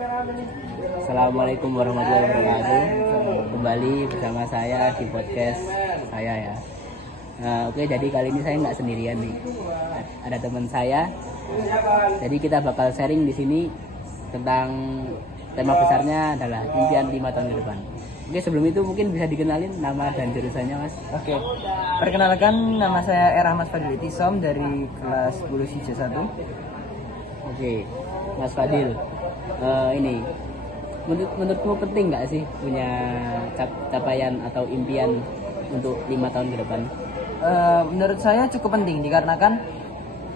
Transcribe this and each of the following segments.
Assalamualaikum warahmatullahi wabarakatuh. Kembali bersama saya di podcast saya ya. Oke, jadi kali ini saya nggak sendirian nih. Ada teman saya. Jadi kita bakal sharing di sini tentang tema besarnya adalah impian 5 tahun ke depan. Oke, sebelum itu mungkin bisa dikenalin nama dan jurusannya, Mas. Oke, perkenalkan nama saya Rahmat Fadil Itisom dari kelas 10 SIJ 1. Oke, Mas Fadil, ini menurutmu penting nggak sih punya capaian atau impian untuk 5 tahun ke depan? Menurut saya cukup penting dikarenakan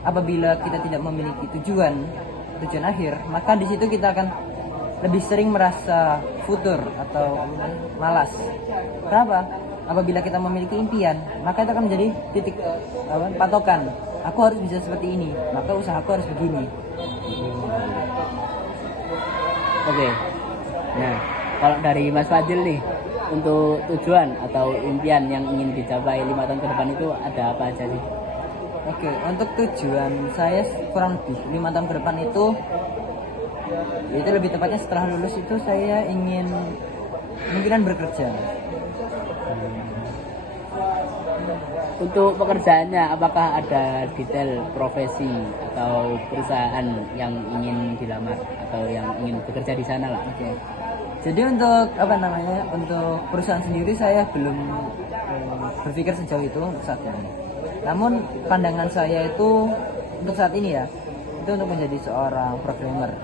apabila kita tidak memiliki tujuan akhir, maka di situ kita akan lebih sering merasa futur atau malas. Kenapa? Apabila kita memiliki impian, maka itu akan menjadi titik patokan. Aku harus bisa seperti ini, maka usahaku harus begini. Oke. Nah, kalau dari Mas Fadil nih, untuk tujuan atau impian yang ingin dicapai 5 tahun ke depan itu ada apa aja sih? Oke, untuk tujuan saya kurang lebih 5 tahun ke depan itu lebih tepatnya setelah lulus itu saya ingin kemungkinan bekerja. Untuk pekerjaannya, apakah ada detail profesi atau perusahaan yang ingin dilamar atau yang ingin bekerja di sana lah? Oke. Jadi untuk untuk perusahaan sendiri saya belum berpikir sejauh itu untuk saat ini. Namun pandangan saya itu untuk saat ini ya, itu untuk menjadi seorang programmer.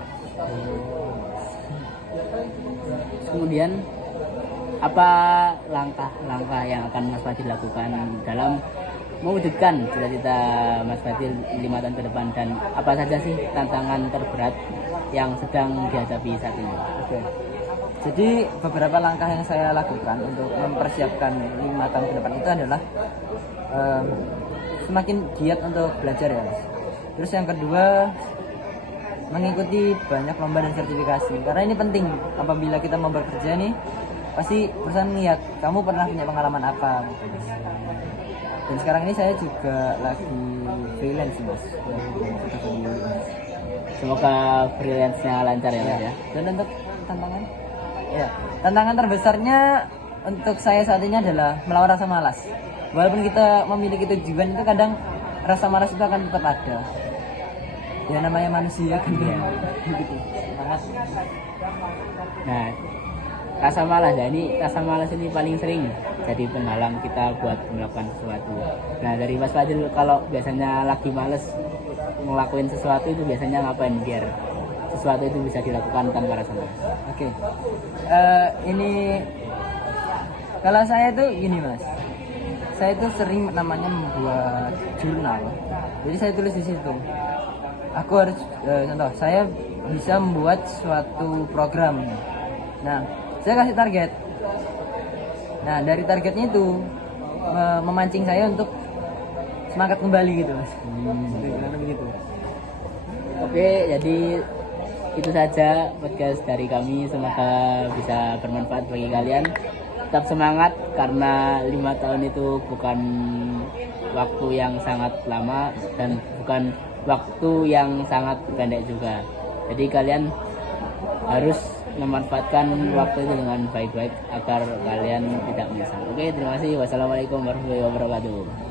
Kemudian apa langkah-langkah yang akan Mas Fadil lakukan dalam mewujudkan cita-cita Mas Fadil 5 tahun ke depan, dan apa saja sih tantangan terberat yang sedang dihadapi saat ini? Oke. Jadi beberapa langkah yang saya lakukan untuk mempersiapkan 5 tahun ke depan itu adalah semakin giat untuk belajar ya, Mas. Terus yang kedua, mengikuti banyak lomba dan sertifikasi, karena ini penting apabila kita mau bekerja nih, pasti perusahaan melihat kamu pernah punya pengalaman apa gitu, Mas. Dan sekarang ini saya juga lagi freelance, Mas. Semoga freelance-nya lancar ya, Mas ya. Dan untuk tantangan? Ya, tantangan terbesarnya untuk saya saat ini adalah melawan rasa malas. Walaupun kita memiliki tujuan, itu kadang rasa malas itu akan tetap ada. Ya namanya manusia kan ya. Gitu. Semangat. Nah, rasa malas ini paling sering jadi penghalang kita buat melakukan sesuatu. Nah, dari Mas Fadil, kalau biasanya lagi males ngelakuin sesuatu itu biasanya ngapain biar sesuatu itu bisa dilakukan tanpa rasa malas? Oke. Ini kalau saya itu gini, Mas. Saya itu sering namanya membuat jurnal. Jadi saya tulis di situ. Aku harus contoh, saya bisa membuat suatu program. Nah, saya kasih target. Nah, dari targetnya itu memancing saya untuk semangat kembali gitu, Mas. Begitu. Oke, jadi itu saja podcast dari kami. Semoga bisa bermanfaat bagi kalian. Tetap semangat, karena 5 tahun itu bukan waktu yang sangat lama dan bukan waktu yang sangat pendek juga. Jadi kalian harus memanfaatkan waktu itu dengan baik-baik agar kalian tidak menyesal. Oke, terima kasih. Wassalamualaikum warahmatullahi wabarakatuh.